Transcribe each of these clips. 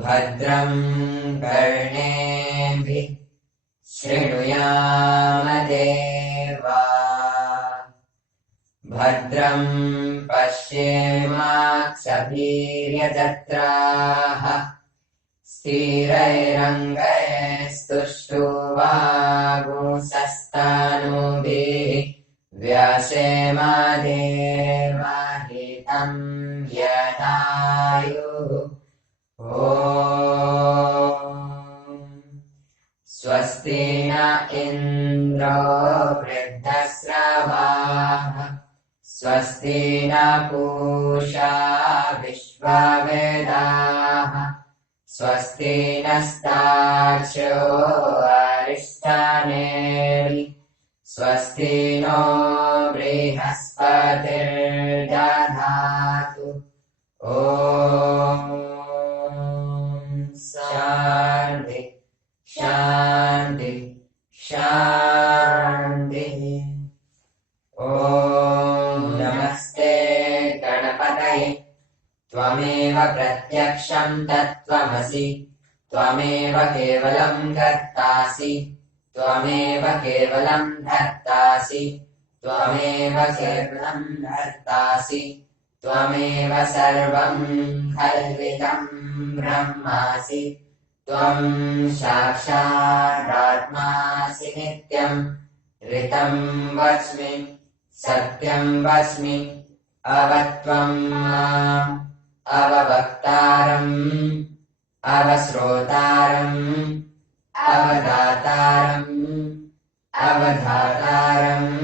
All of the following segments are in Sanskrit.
भद्रं कर्णेभिः शृणुयामदेवा भद्रं पश्येमाक्षभिर्यजत्राः स्थिरैरङ्गैस्तुष्टुवागुंसस्तानुभिः व्यासेमादेवाहितं यदायुः स्वस्ति न इन्द्रो वृद्धस्रवाः स्वस्ति न पूषा विश्ववेदाः स्वस्ति नस्तार्क्ष्यो अरिष्ठानेमिः स्वस्ति नो बृहस्पतिर्दधातु शान्ति शान्ति शान्तिः। नमस्ते गणपतये त्वमेव प्रत्यक्षं तत्त्वमसि त्वमेव केवलं कर्तासि त्वमेव केवलं धर्तासि त्वमेव केवलं धर्तासि त्वमेव सर्वं कल्पितं ब्रह्मासि त्वं साक्षादात्मासि नित्यं ऋतं वच्मि सत्यं वच्मि अवत्वं माम् अववक्तारम् अवश्रोतारम् अवदातारम् अवधातारम्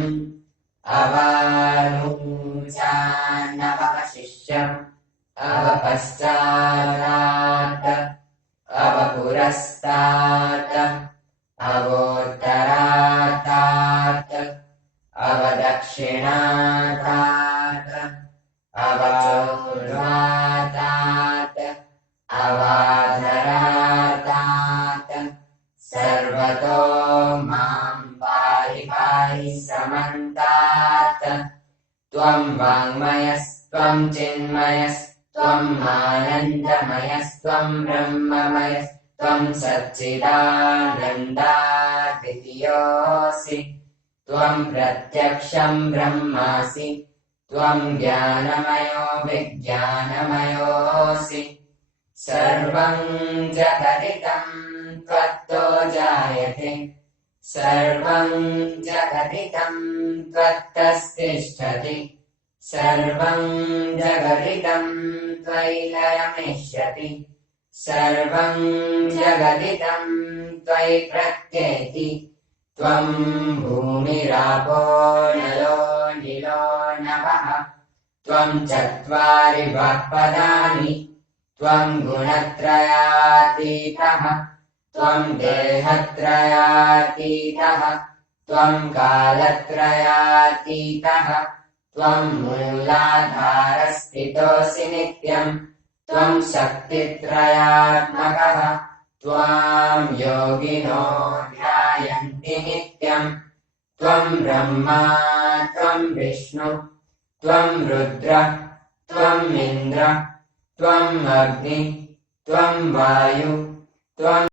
अवानुजानवशिष्यम् अवपश्चात् अवपुरस्तात् अवोत्तरात् अवदक्षिणात् अवचोर्ध्वात् अवाधरात् सर्वतो मां पाहि पाहि समन्तात् त्वं वाङ्मयस्त्वं चिन्मयस्त्वं आनन्दमयस्त्वं ब्रह्ममयस्त्वं सच्चिदानन्दाद्वितीयोऽसि त्वं प्रत्यक्षं ब्रह्मासि त्वं ज्ञानमयो विज्ञानमयोऽसि सर्वं जगदिदं त्वत्तो जायते सर्वं जगदिदं त्वत्तस्तिष्ठति सर्वं जगदिदं त्वयि लयमिष्यति सर्वं जगदिदं त्वयि प्रत्येति त्वं भूमिरापो नलो निलो नभः त्वं चत्वारि वाक्पदानि त्वं गुणत्रयातीतः त्वं देहत्रयातीतः त्वं कालत्रयातीतः त्वं मूलाधारस्थितोऽसि नित्यं त्वं शक्तित्रयात्मकः त्वां योगिनो ध्यायन्ति नित्यं त्वं ब्रह्मा त्वं विष्णु त्वं रुद्र त्वम् इन्द्र त्वम् अग्नि त्वं वायु त्वं